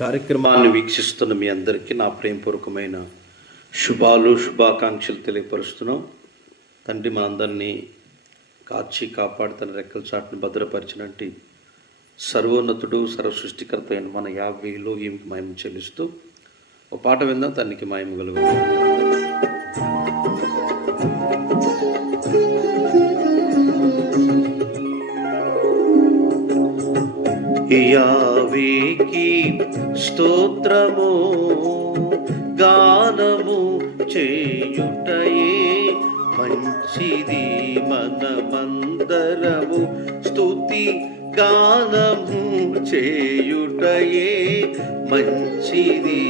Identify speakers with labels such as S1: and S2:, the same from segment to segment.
S1: కార్యక్రమాన్ని వీక్షిస్తున్న మీ అందరికీ నా ప్రేమపూర్వకమైన శుభాలు శుభాకాంక్షలు తెలియపరుస్తున్నాం. తండ్రి మనందరినీ కాచి కాపాడి తన రెక్కల చాటును భద్రపరిచినట్టు సర్వోన్నతుడు సర్వ సృష్టికర్త అయిన మన యాభైలో ఈమెకి మాయం చెల్లిస్తూ ఒక పాట విందాం తనకి మహిమ కలుగు వేకి స్తోత్రము గానము చేయుటయే మంచిది మనమందరము. స్తుతి గానము చేయుటయే మంచిది.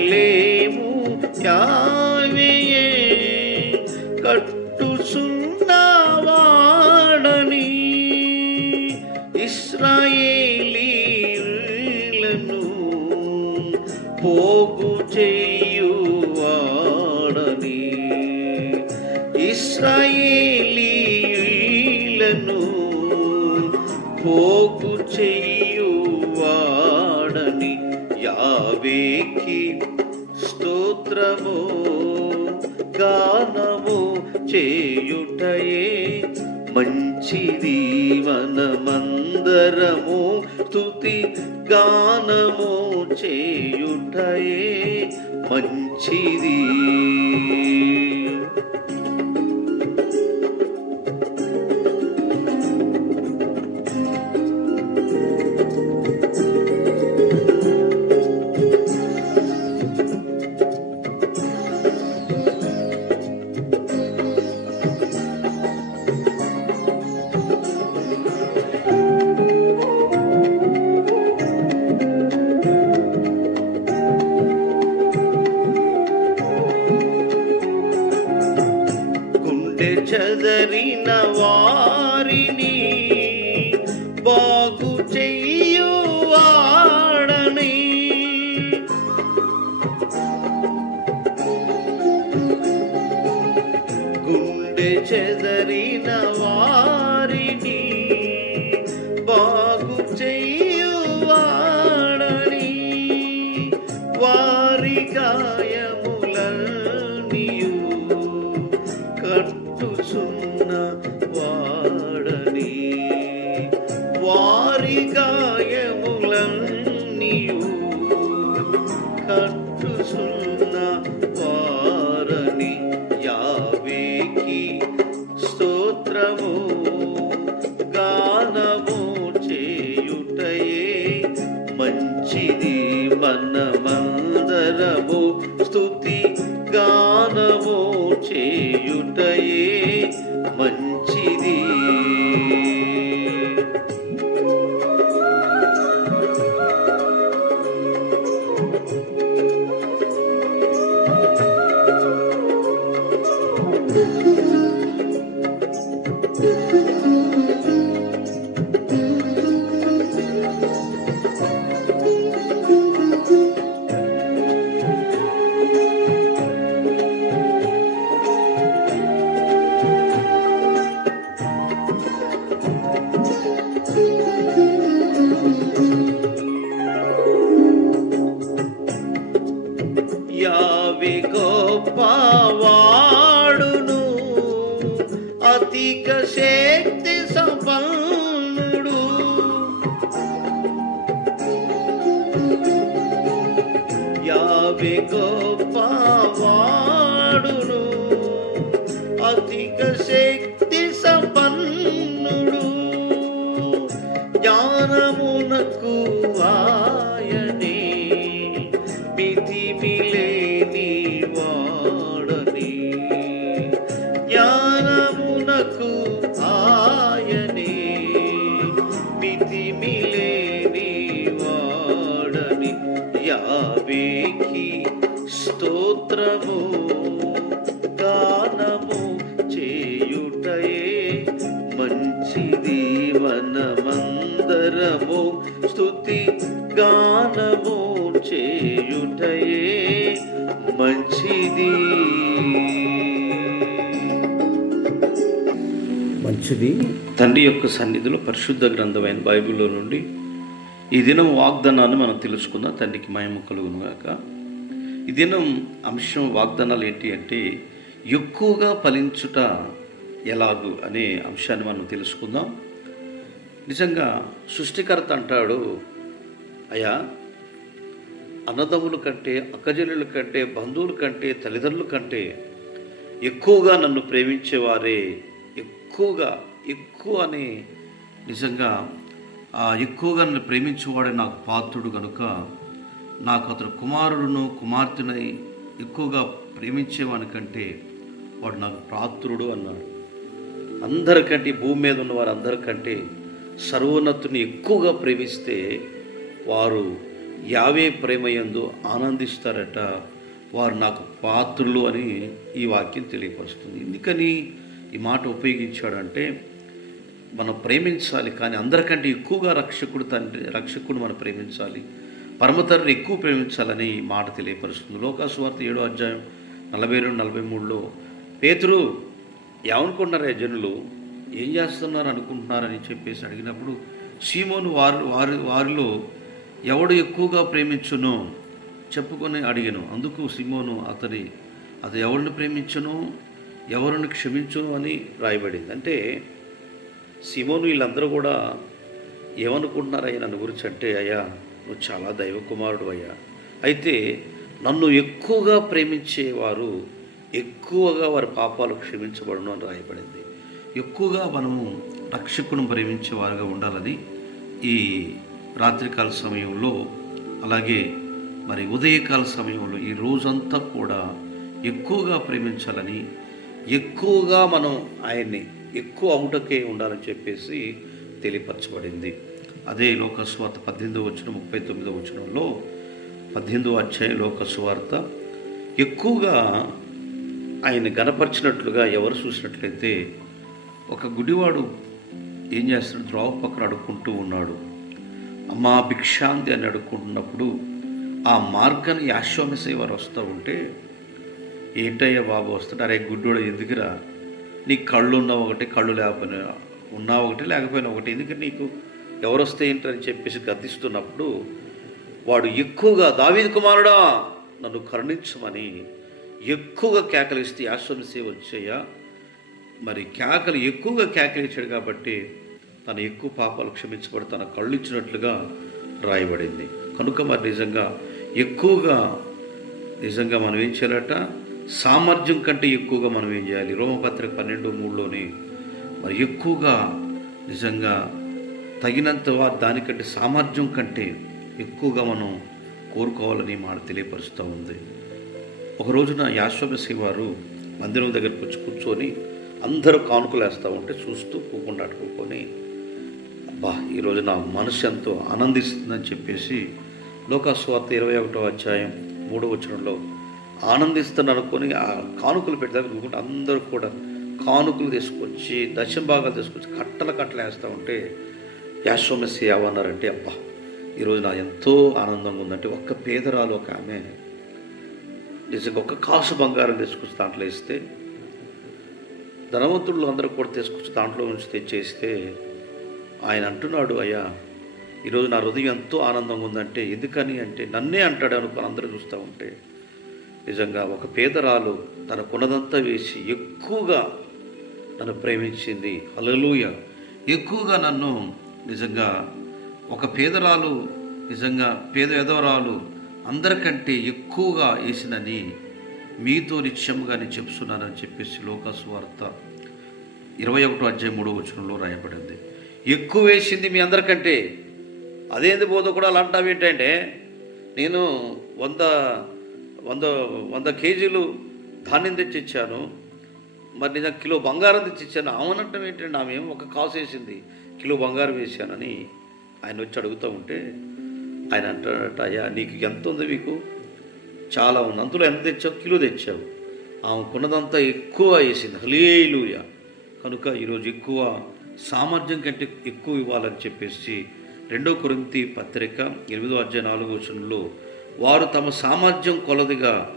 S1: ఎరుషలేము యావేయే కట్టుసున్నవాడని ఇస్రాయేలీలను పోగు చేయువాడని. ఇస్రాయేలీలను పోగు చేయువా యావేకి స్తోత్రము గానము చేయుటయే మంచిది మనమందరము స్తుతి గానము చేయుటయే మంచిది. చదరిన వారిని బాగు చెయ్యువాడని గుండె చెదరిన వారి వేకి స్తోత్రము గానము చేయుటయే మంచిది వనమందరము స్తుతి గానము చేయుటయే మంచిది మంచిది. తండ్రి యొక్క సన్నిధిలో పరిశుద్ధ గ్రంథమైన బైబిల్లో నుండి ఈ దినం వాగ్దానాన్ని మనం తెలుసుకుందాం. తండ్రికి మయము కలుగును గాక. ఈ దినం అంశం వాగ్దానాలు ఏంటి అంటే ఎక్కువగా ఫలించుట ఎలాగు అనే అంశాన్ని మనం తెలుసుకుందాం. నిజంగా సృష్టికర్త అంటాడు అయ్యా అన్నదమ్ముల కంటే అక్కజల్లుల కంటే బంధువుల కంటే తల్లిదండ్రుల కంటే ఎక్కువగా నన్ను ప్రేమించేవారే ఎక్కువగా ఎక్కువ అని నిజంగా ఎక్కువగా నన్ను ప్రేమించేవాడే నాకు పాత్రుడు కనుక నాకు అతను కుమారుడును కుమార్తెనై ఎక్కువగా ప్రేమించేవాని కంటే వాడు నాకు పాత్రుడు అన్నాడు. అందరికంటే భూమి మీద ఉన్న వారందరికంటే సర్వోన్నతుని ఎక్కువగా ప్రేమిస్తే వారు యావే ప్రేమయందు ఆనందిస్తారట. వారు నాకు పాత్రులు అని ఈ వాక్యం తెలియపరుస్తుంది. ఎందుకని ఈ మాట ఉపయోగించాడంటే మనం ప్రేమించాలి కానీ అందరికంటే ఎక్కువగా రక్షకుడు తండ్రి రక్షకుడు మనం ప్రేమించాలి. పరమతండ్రి ఎక్కువ ప్రేమించాలని మాట తెలియపరుస్తుంది. లోకాసువార్త ఏడో అధ్యాయం నలభై రెండు నలభై మూడులో పేతురు ఏమనుకుంటున్నారే జనులు? ఏం చేస్తున్నారు అనుకుంటున్నారని చెప్పేసి అడిగినప్పుడు సీమోను వారి వారి వారిలో ఎవడు ఎక్కువగా ప్రేమించునో? చెప్పుకొని అడిగాను. అందుకు సీమోను అతని అతను ఎవరిని ప్రేమించును? ఎవరిని క్షమించును? అని రాయబడింది. అంటే సిమోను వీళ్ళందరూ కూడా ఏమనుకుంటున్నారయ్యా నన్ను గురించి అంటే అయ్యా నువ్వు చాలా దైవ కుమారుడు అయ్యా. అయితే నన్ను ఎక్కువగా ప్రేమించేవారు ఎక్కువగా వారి పాపాలు క్షమించబడను అని రాయబడింది. ఎక్కువగా మనము రక్షకును ప్రేమించేవారుగా ఉండాలని ఈ రాత్రికాల సమయంలో అలాగే మరి ఉదయకాల సమయంలో ఈ రోజంతా కూడా ఎక్కువగా ప్రేమించాలని ఎక్కువగా మనం ఆయన్ని ఎక్కువ అవుటకే ఉండాలని చెప్పేసి తెలియపరచబడింది. అదే లోకస్వార్త పద్దెనిమిదో వచ్చిన ముప్పై తొమ్మిదో వచ్చినంలో పద్దెనిమిదో అధ్యాయం లోకస్వార్త ఎక్కువగా ఆయన గనపరిచినట్లుగా ఎవరు చూసినట్లయితే ఒక గుడివాడు ఏం చేస్తున్నాడు? ద్రోవ పక్కన అడుక్కుంటూ ఉన్నాడు. అమ్మా భిక్షాంతి అని అడుక్కుంటున్నప్పుడు ఆ మార్గాన్ని యాశ్వమసే వారు వస్తూ ఉంటే ఏంటయ్యా బాబు వస్తాడు అరే గుడ్డోడు ఎందుకురా? నీ కళ్ళు ఉన్న ఒకటి కళ్ళు లేకపోయినా ఉన్నా ఒకటి లేకపోయినా ఒకటి. ఎందుకంటే నీకు ఎవరు వస్తే ఏంటని చెప్పేసి గద్దిస్తున్నప్పుడు వాడు ఎక్కువగా దావీది కుమారుడా నన్ను కరుణించమని ఎక్కువగా కేకలిస్తే ఆశ్రమసే వచ్చేయ మరి కేకలు ఎక్కువగా కేకలిచ్చాడు కాబట్టి తన ఎక్కువ పాపాలు క్షమించబడి తన కళ్ళు ఇచ్చినట్లుగా రాయబడింది. కనుక మరి నిజంగా ఎక్కువగా నిజంగా మనం ఏం చేయాలట? సామర్థ్యం కంటే ఎక్కువగా మనం ఏం చేయాలి? రోమపత్రిక పన్నెండు మూడులోని మరి ఎక్కువగా నిజంగా తగినంత దానికంటే సామర్థ్యం కంటే ఎక్కువగా మనం కోరుకోవాలని మాట తెలియపరుస్తూ ఉంది. ఒక రోజున యాశ్వమసి వారు మందిరం దగ్గరకు వచ్చి కూర్చొని అందరూ కానుకలు వేస్తూ ఉంటే చూస్తూ పూకుండా అటుకుని అబ్బా ఈరోజు నా మనసు ఎంతో ఆనందిస్తుందని చెప్పేసి లోకాస్వార్త ఇరవై ఒకటో అధ్యాయం మూడో వచనంలో ఆనందిస్తాను అనుకొని ఆ కానుకలు పెట్టడానికి కూకుంటే అందరూ కూడా కానుకలు తీసుకొచ్చి దశభాగాలు తీసుకొచ్చి కట్టల కట్టలు వేస్తూ ఉంటే యాశ్వమసి ఏమన్నారంటే అబ్బా ఈరోజు నా ఎంతో ఆనందంగా ఉందంటే ఒక్క పేదరాలు ఒక ఆమె నిజంగా ఒక్క కాసు బంగారం తీసుకొచ్చి దాంట్లో ఇస్తే ధనవంతులు అందరూ కూడా తీసుకొచ్చి దాంట్లో నుంచి తెచ్చేస్తే ఆయన అంటున్నాడు అయ్యా ఈరోజు నా హృదయం ఎంతో ఆనందంగా ఉందంటే ఎందుకని అంటే నన్నే అంటాడు అనుకుని అందరూ చూస్తూ ఉంటే నిజంగా ఒక పేదరాలు తన కొనదంతా వేసి ఎక్కువగా నన్ను ప్రేమించింది. అలలుయ ఎక్కువగా నన్ను నిజంగా ఒక పేదరాలు నిజంగా పేద ఎదవరాలు అందరికంటే ఎక్కువగా వేసినని మీతో నిత్యముగా నేను చెప్తున్నానని చెప్పేసి లోకాసు వార్త ఇరవై ఒకటో అధ్యాయం మూడో వచనంలో రాయబడింది. ఎక్కువ వేసింది మీ అందరికంటే. అదేంది బోధకుడు అలా అంటావు ఏంటంటే నేను వంద వంద వంద కేజీలు ధాన్యం తెచ్చి ఇచ్చాను మరి నిజం కిలో బంగారం తెచ్చి ఇచ్చాను ఏంటంటే ఆమె ఒక కాసు వేసింది. కిలో బంగారం వేసానని ఆయన వచ్చి అడుగుతూ ఉంటే ఆయన అంటాడట అయ్యా నీకు ఎంత ఉంది మీకు? చాలా ఉంది. అందులో ఎంత తెచ్చావు? కిలో తెచ్చావు. ఆమె కొన్నదంతా ఎక్కువ వేసింది. హలేలుయ కనుక ఈరోజు ఎక్కువ సామర్థ్యం కంటే ఎక్కువ ఇవ్వాలని చెప్పేసి రెండో కొరింతి పత్రిక ఎనిమిదో అధ్యాయ నాలుగో వచనంలో వారు తమ సామర్థ్యం కొలదిగా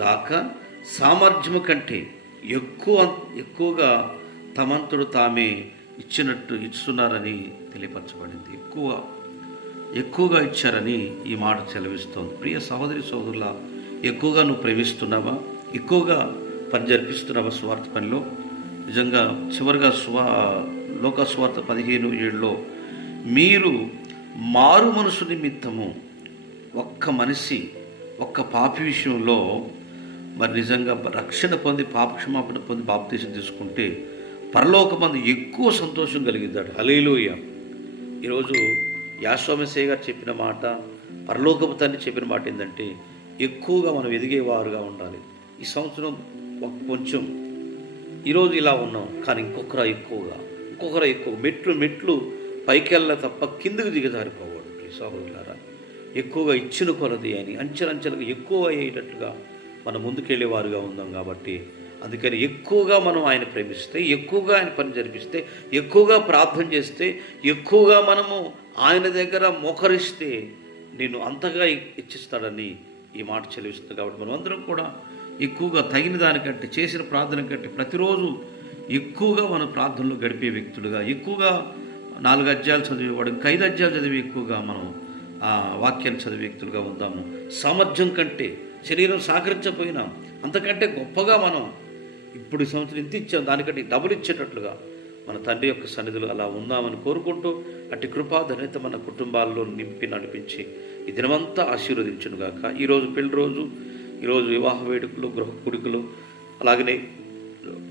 S1: గాక సామర్థ్యము కంటే ఎక్కువ ఎక్కువగా తమంతుడు తామే ఇచ్చినట్టు ఇస్తున్నారని తెలియపరచబడింది. ఎక్కువ ఎక్కువగా ఇచ్చారని ఈ మాట సెలవిస్తోంది. ప్రియ సహోదరి సోదరుల ఎక్కువగా నువ్వు ప్రేమిస్తున్నావా? ఎక్కువగా పని జరిపిస్తున్నావా స్వార్థ పనిలో? నిజంగా చివరిగా స్వా లోక స్వార్థ పదిహేను ఏడులో మీరు మారు మనసు నిమిత్తము ఒక్క మనిషి ఒక్క పాపి విషయంలో మరి నిజంగా రక్షణ పొంది పాపక్షమాపణ పొంది బాప్తీసం తీసుకుంటే పరలోకమంది ఎక్కువ సంతోషం కలిగిద్దాడు. అలీలోయ ఈరోజు యాశ్వామసేయ గారు చెప్పిన మాట పరలోకపు తండ్రి చెప్పిన మాట ఏంటంటే ఎక్కువగా మనం ఎదిగేవారుగా ఉండాలి. ఈ సంవత్సరం ఒక కొంచెం ఈరోజు ఇలా ఉన్నాం కానీ ఇంకొకరా ఎక్కువగా ఇంకొకరా ఎక్కువ. మెట్లు మెట్లు పైకి తప్ప కిందకు దిగజారిపోవాడు ప్లీజ్ సహోదరులారా ఎక్కువగా ఇచ్చిన కొలది అని అంచెలంచెలుగా ఎక్కువ అయ్యేటట్లుగా మనం ముందుకెళ్ళేవారుగా ఉందాం కాబట్టి అందుకని ఎక్కువగా మనం ఆయన ప్రేమిస్తే ఎక్కువగా ఆయన పని జరిపిస్తే ఎక్కువగా ప్రార్థన చేస్తే ఎక్కువగా మనము ఆయన దగ్గర మోకరిస్తే నేను అంతగా ఇచ్చిస్తాడని ఈ మాట చెల్లిస్తుంది కాబట్టి మనం అందరం కూడా ఎక్కువగా తగిన దానికంటే చేసిన ప్రార్థన కంటే ప్రతిరోజు ఎక్కువగా మన ప్రార్థనలో గడిపే వ్యక్తులుగా ఎక్కువగా నాలుగు అధ్యాయాలు చదివేవాడు ఇంకా ఐదు అధ్యాయాలు చదివి ఎక్కువగా మనం ఆ వాక్యాన్ని చదివే వ్యక్తులుగా ఉందాము. సామర్థ్యం కంటే శరీరం సహకరించకపోయినా అంతకంటే గొప్పగా మనం ఇప్పుడు సంవత్సరం ఇంత ఇచ్చాం దానికంటే డబుల్ ఇచ్చేటట్లుగా మన తండ్రి యొక్క సన్నిధులు అలా ఉందామని కోరుకుంటూ అట్టి కృపాధన్యత మన కుటుంబాల్లో నింపి నడిపించి ఈ దినమంతా ఆశీర్వదించునుగాక. ఈరోజు పెళ్ళి రోజు ఈరోజు వివాహ వేడుకలు గృహ కుడికలు అలాగనే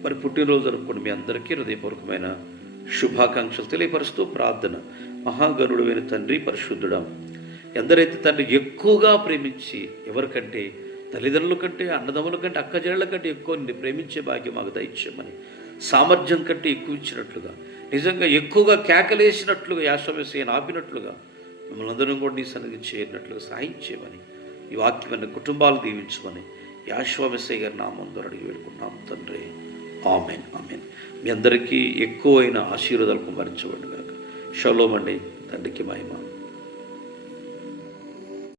S1: మరి పుట్టినరోజు జరుపుకుని మీ అందరికీ హృదయపూర్వకమైన శుభాకాంక్షలు తెలియపరుస్తూ ప్రార్థన. మహాగరుడువైన తండ్రి పరిశుద్ధుడం ఎందరైతే తండ్రి ఎక్కువగా ప్రేమించి ఎవరికంటే తల్లిదండ్రుల కంటే అన్నదమ్ముల కంటే అక్కజనుల కంటే ఎక్కువ నిన్ను ప్రేమించే భాగ్యం మాకు దయచేయమని సామర్థ్యం కంటే ఎక్కువ ఇచ్చినట్లుగా నిజంగా ఎక్కువగా కేకలేసినట్లుగా యాశ్వమేసయ్యను ఆపినట్లుగా మిమ్మల్ని అందరం కూడా నీ సన్నిధి చేరినట్లుగా సహాయం చేయమని ఈ వాక్యమైన కుటుంబాలు దీవించమని యాశ్వమేసయ్య గారి నామం ద్వారా అడిగి వేడుకుంటున్నాం తండ్రి. Amen amen. మీ అందరికీ ఎక్కువైన ఆశీర్వాదాలు కుమరించబడి కనుక షలోమండి తండ్రికి మహిమ.